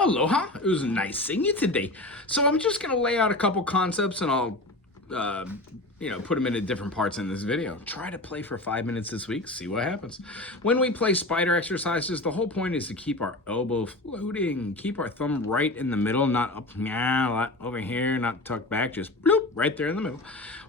Aloha. It was nice seeing you today. So I'm just going to lay out a couple concepts and I'll, put them into different parts in this video. Try to play for 5 minutes this week, see what happens. When we play spider exercises, the whole point is to keep our elbow floating, keep our thumb right in the middle, not up, over here, not tucked back, just bloop, right there in the middle.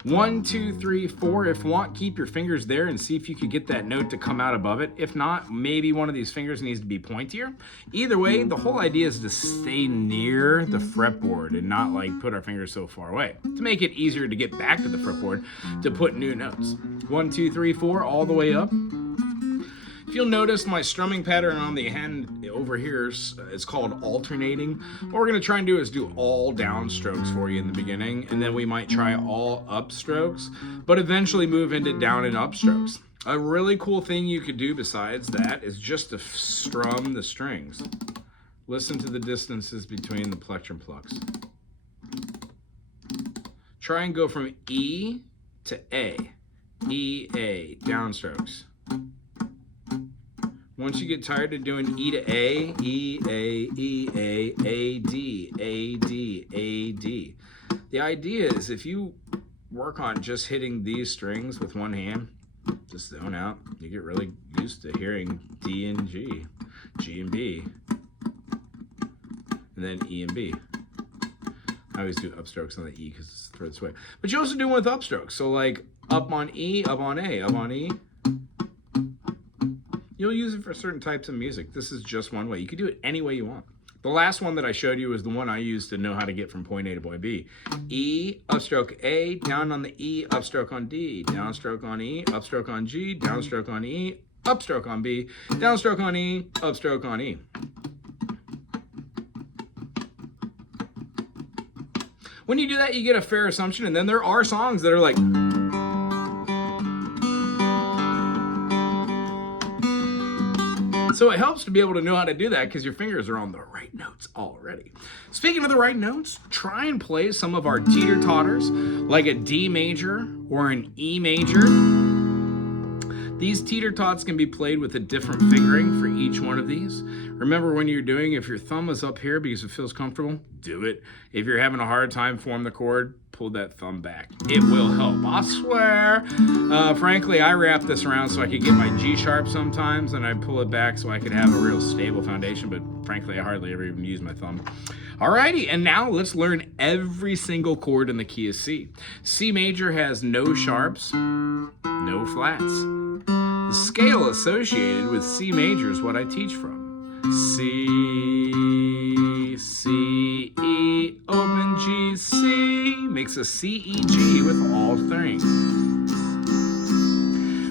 1, 2, 3, 4. If you want, keep your fingers there and see if you could get that note to come out above it. If not, maybe one of these fingers needs to be pointier. Either way, the whole idea is to stay near the fretboard and not like put our fingers so far away to make it easier to get back to the fretboard to put new notes. 1, 2, 3, 4, all the way up. If you'll notice, my strumming pattern on the hand over here is called alternating. What we're going to try and do is do all down strokes for you in the beginning, and then we might try all up strokes, but eventually move into down and up strokes. A really cool thing you could do besides that is just to strum the strings. Listen to the distances between the plectrum plucks. Try and go from E to A. E, A, downstrokes. Once you get tired of doing E to A, E, A, E, A, A, D, A, D, A, D. The idea is if you work on just hitting these strings with one hand, just zone out, you get really used to hearing D and G, G and B, and then E and B. I always do upstrokes on the E because it's the furthest way. But you also do one with upstrokes. So like up on E, up on A, up on E. You'll use it for certain types of music. This is just one way. You can do it any way you want. The last one that I showed you was the one I used to know how to get from point A to point B. E, upstroke A, down on the E, upstroke on D, downstroke on E, upstroke on G, downstroke on E, upstroke on B, downstroke on E, upstroke on E. When you do that, you get a fair assumption, and then there are songs that are like... So it helps to be able to know how to do that because your fingers are on the right notes already. Speaking of the right notes, try and play some of our teeter-totters like a D major or an E major. These teeter-tots can be played with a different fingering for each one of these. Remember when you're doing, if your thumb is up here because it feels comfortable, do it. If you're having a hard time forming the chord, pull that thumb back. It will help, I swear. Frankly, I wrap this around so I could get my G sharp sometimes, and I pull it back so I could have a real stable foundation, but frankly, I hardly ever even use my thumb. Alrighty, and now let's learn every single chord in the key of C. C major has no sharps, no flats. The scale associated with C major is what I teach from. C, C, E, open G, C, makes a C, E, G with all strings.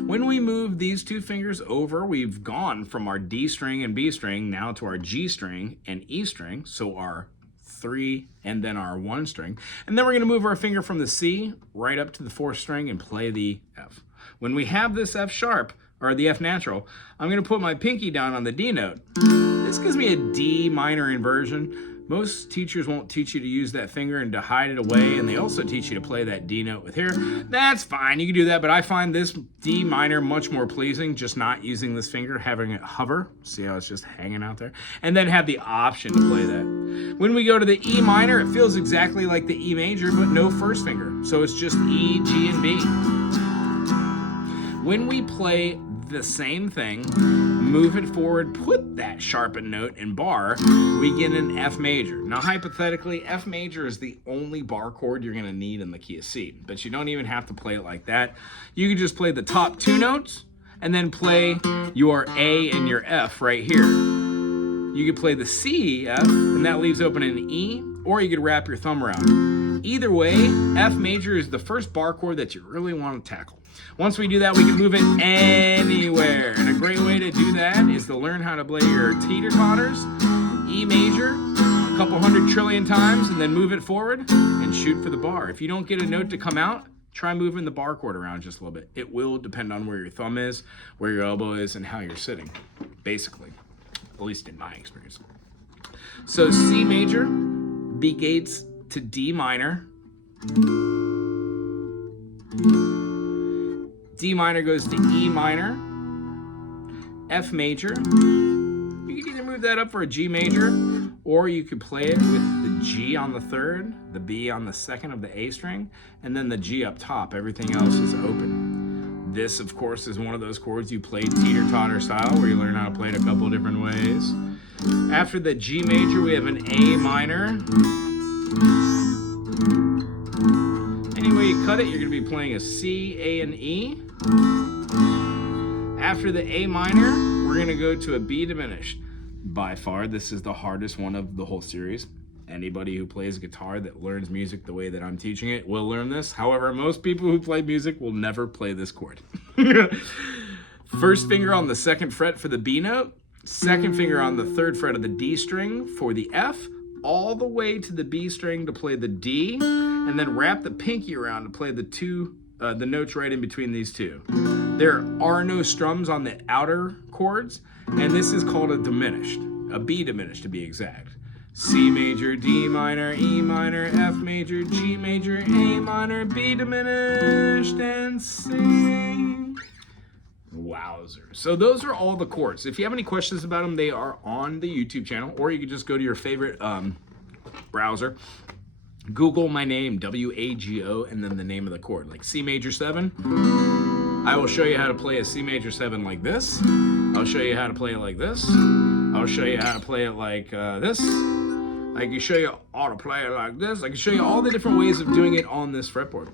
When we move these two fingers over, we've gone from our D string and B string now to our G string and E string, so our 3 and then our 1 string. And then we're going to move our finger from the C right up to the 4th string and play the F. When we have this F sharp, or the F natural, I'm going to put my pinky down on the D note. This gives me a D minor inversion. Most teachers won't teach you to use that finger and to hide it away, and they also teach you to play that D note with here. That's fine, you can do that, but I find this D minor much more pleasing, just not using this finger, having it hover. See how it's just hanging out there? And then have the option to play that. When we go to the E minor, it feels exactly like the E major, but no first finger. So it's just E, G, and B. When we play the same thing, move it forward, put that sharpened note in bar, we get an F major. Now hypothetically, F major is the only bar chord you're gonna need in the key of C, but you don't even have to play it like that. You can just play the top 2 notes and then play your A and your F right here. You could play the C, F, and that leaves open an E, or you could wrap your thumb around. Either way, F major is the first bar chord that you really want to tackle. Once we do that, we can move it anywhere. And a great way to do that is to learn how to play your teeter-totters, E major, a couple 100 trillion times, and then move it forward and shoot for the bar. If you don't get a note to come out, try moving the bar chord around just a little bit. It will depend on where your thumb is, where your elbow is, and how you're sitting, basically, at least in my experience. So C major begates to D minor. D minor goes to E minor. F major. You can either move that up for a G major Or you could play it with the G on the third, the B on the second of the A string, and then the G up top. Everything else is open. This, of course, is one of those chords you play teeter-totter style, where you learn how to play it a couple of different ways. After the G major, we have an A minor. Any way you cut it, you're going to be playing a C, A, and E. After the A minor, we're going to go to a B diminished. By far, this is the hardest one of the whole series. Anybody who plays guitar that learns music the way that I'm teaching it will learn this. However, most people who play music will never play this chord. First finger on the second fret for the B note, second finger on the third fret of the D string for the F, all the way to the B string to play the D, and then wrap the pinky around to play the notes right in between these two. There are no strums on the outer chords, and this is called a diminished, a B diminished to be exact. C major, D minor, E minor, F major, G major, A minor, B diminished, and C. Wowzer. So those are all the chords. If you have any questions about them, they are on the YouTube channel, or you can just go to your favorite browser, Google my name, W-A-G-O, and then the name of the chord, like C major 7. I will show you how to play a C major 7 like this. I'll show you how to play it like this. I'll show you how to play it like this. I can show you how to play it like this. I can show you all the different ways of doing it on this fretboard.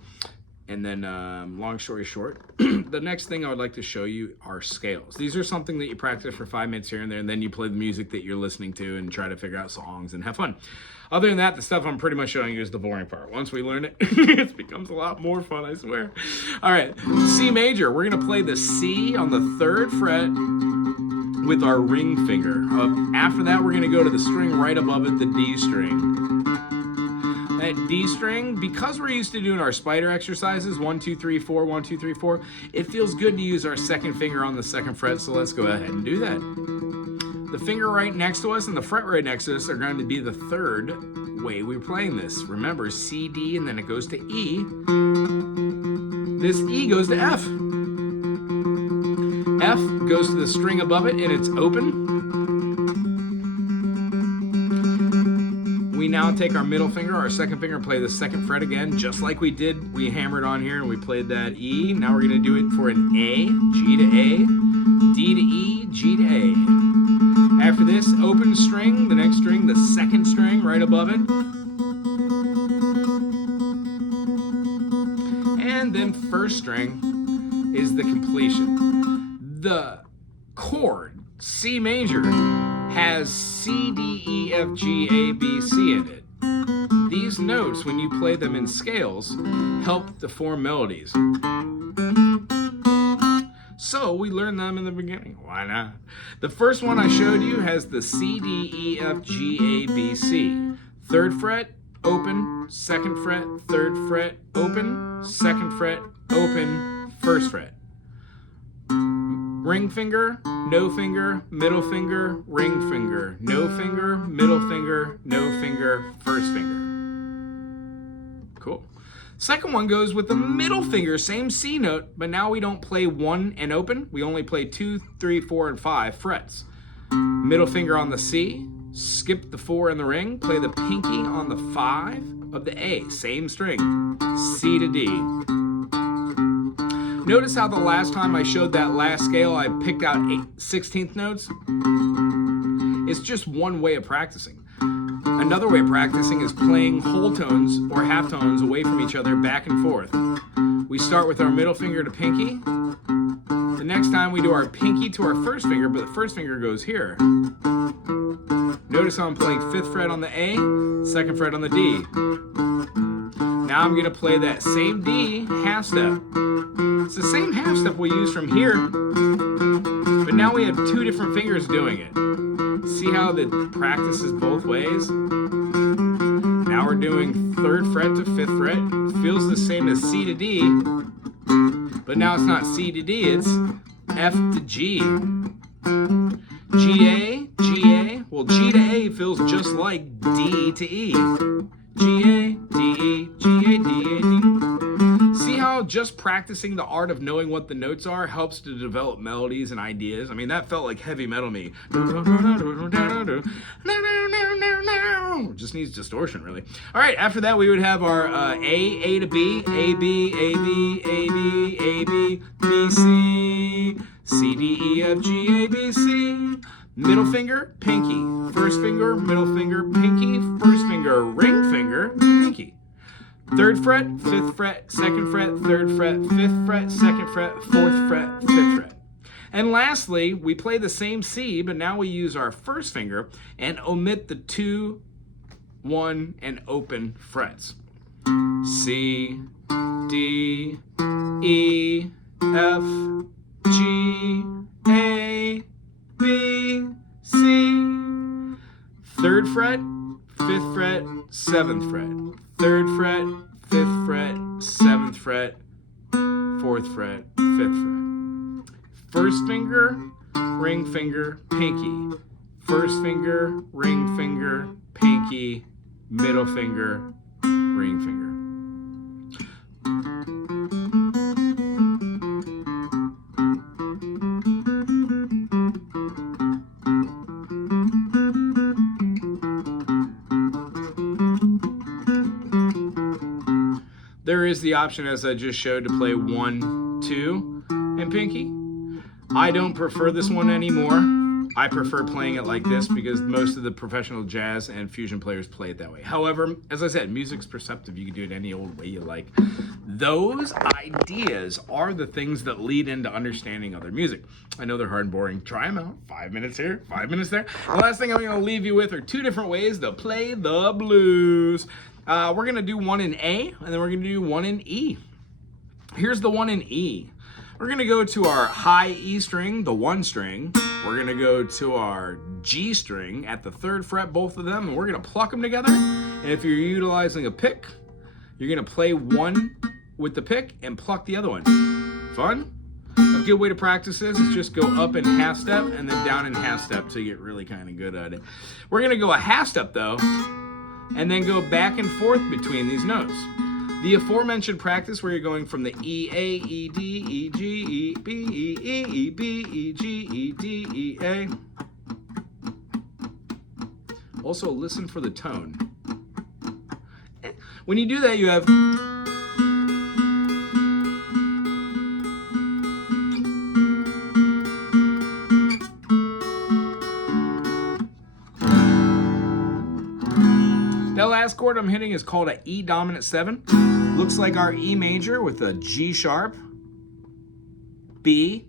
And then, long story short, the next thing I would like to show you are scales. These are something that you practice for 5 minutes here and there, and then you play the music that you're listening to and try to figure out songs and have fun. Other than that, the stuff I'm pretty much showing you is the boring part. Once we learn it, it becomes a lot more fun, I swear. All right, C major. We're gonna play the C on the 3rd fret with our ring finger. After that, we're gonna go to the string right above it, the D string. That D string, because we're used to doing our spider exercises, 1, 2, 3, 4, 1, 2, 3, 4, it feels good to use our 2nd finger on the 2nd fret, so let's go ahead and do that. The finger right next to us and the fret right next to us are going to be the 3rd way we're playing this. Remember, C, D, and then it goes to E. This E goes to F. F goes to the string above it and it's open. We now take our middle finger, our 2nd finger, and play the 2nd fret again, just like we did. We hammered on here and we played that E. Now we're going to do it for an A, G to A, D to E, G to A. After this, open string, the next string, the 2nd string right above it. And then 1st string is the completion. The chord, C major, has C, D, E, F, G, A, B, C in it. These notes, when you play them in scales, help to form melodies. So we learned them in the beginning. Why not? The first one I showed you has the C, D, E, F, G, A, B, C. 3rd fret, open, 2nd fret, 3rd fret, open, 2nd fret, open, 1st fret. Ring finger, no finger, middle finger, ring finger, no finger, middle finger, no finger, 1st finger. Cool. Second one goes with the middle finger, same C note, but now we don't play 1 and open. We only play 2, 3, 4, and 5 frets. Middle finger on the C, skip the 4 in the ring, play the pinky on the 5 of the A, same string, C to D. Notice how the last time I showed that last scale, I picked out 16th notes? It's just one way of practicing. Another way of practicing is playing whole tones or half tones away from each other back and forth. We start with our middle finger to pinky. The next time we do our pinky to our 1st finger, but the 1st finger goes here. Notice how I'm playing 5th fret on the A, 2nd fret on the D. Now I'm gonna play that same D half step. It's the same half step we use from here, but now we have 2 different fingers doing it. See how the practice is both ways? Now we're doing 3rd fret to 5th fret. Feels the same as C to D, but now it's not C to D, it's F to G. G, A, G, A. Well, G to A feels just like D to E. G, A, D, E, G, A, D, A, D. See how how just practicing the art of knowing what the notes are helps to develop melodies and ideas? I mean, that felt like heavy metal to me. Just needs distortion, really. All right, after that, we would have our A to B, A, B, A, B, A, B, A, B, B, C, C, D, E, F, G, A, B, C. Middle finger, pinky. First finger, middle finger, pinky. First finger, ring finger, pinky. Third fret, fifth fret, second fret, third fret, fifth fret, second fret, fourth fret, fifth fret. And lastly, we play the same C, but now we use our first finger and omit the 2, 1, and open frets. C, D, E, F, G, A, B, C. Third fret, fifth fret, seventh fret. Third fret, fifth fret, seventh fret, fourth fret, fifth fret. First finger, ring finger, pinky. First finger, ring finger, pinky. Middle finger, ring finger. There is the option, as I just showed, to play 1, 2, and pinky. I don't prefer this one anymore. I prefer playing it like this because most of the professional jazz and fusion players play it that way. However, as I said, music's perceptive. You can do it any old way you like. Those ideas are the things that lead into understanding other music. I know they're hard and boring. Try them out. 5 minutes here, 5 minutes there. The last thing I'm going to leave you with are 2 different ways to play the blues. We're going to do one in A, and then we're going to do one in E. Here's the one in E. We're going to go to our high E string, the 1 string. We're going to go to our G string at the 3rd fret, both of them, and we're going to pluck them together. And if you're utilizing a pick, you're going to play 1 with the pick and pluck the other one. Fun? A good way to practice this is just go up in half step and then down in half step to get really kind of good at it. We're going to go a half step, though, and then go back and forth between these notes. The aforementioned practice where you're going from the E, A, E, D, E, G, E, B, E, E, E, B, E, G, E, D, E, A. Also listen for the tone. When you do that, you have... That last chord I'm hitting is called an E dominant 7. Looks like our E major with a G sharp, B,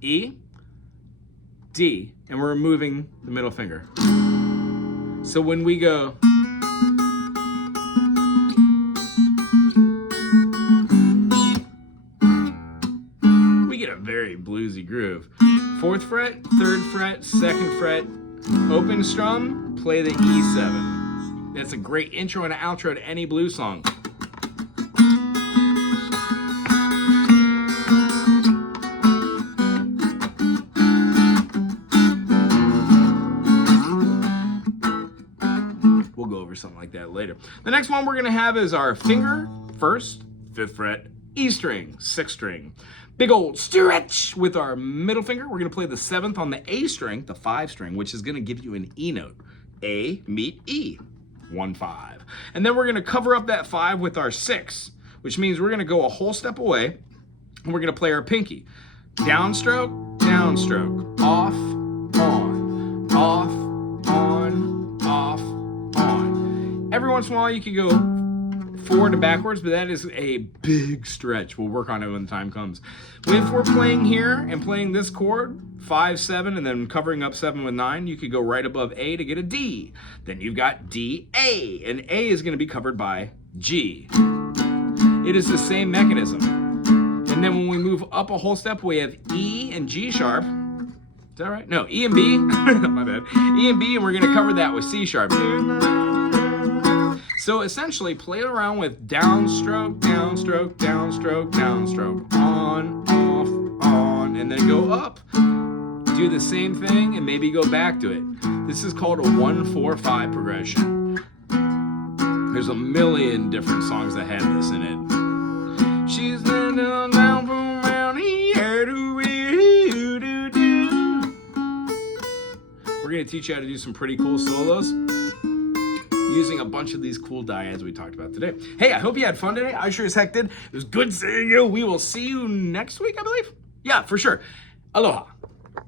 E, D, and we're removing the middle finger. So when we go, we get a very bluesy groove. 4th fret, 3rd fret, 2nd fret, open strum, play the E7. That's a great intro and outro to any blues song. We'll go over something like that later. The next one we're going to have is our finger, 1st, 5th fret, E string, 6th string. Big old stretch with our middle finger. We're going to play the 7th on the A string, the 5 string, which is going to give you an E note. A meet E, 1, 5. And then we're going to cover up that 5 with our 6, which means we're going to go a whole step away, and we're going to play our pinky. Downstroke, downstroke, off, on, off, on, off, on. Every once in a while you can go forward to backwards, but that is a big stretch. We'll work on it when the time comes. If we're playing here and playing this chord, 5, 7, and then covering up 7 with 9, you could go right above A to get a D. Then you've got D, A, and A is going to be covered by G. It is the same mechanism. And then when we move up a whole step, we have E and G sharp. Is that right? No, E and B. My bad. E and B, and we're going to cover that with C sharp. So essentially, play around with downstroke, downstroke, downstroke, downstroke, on, off, on, and then go up. Do the same thing and maybe go back to it. This is called a 1-4-5 progression. There's a million different songs that have this in it. She's down from around here. We're going to teach you how to do some pretty cool solos using a bunch of these cool dyads we talked about today. Hey, I hope you had fun today. I sure as heck did. It was good seeing you. We will see you next week, I believe. Yeah, for sure. Aloha.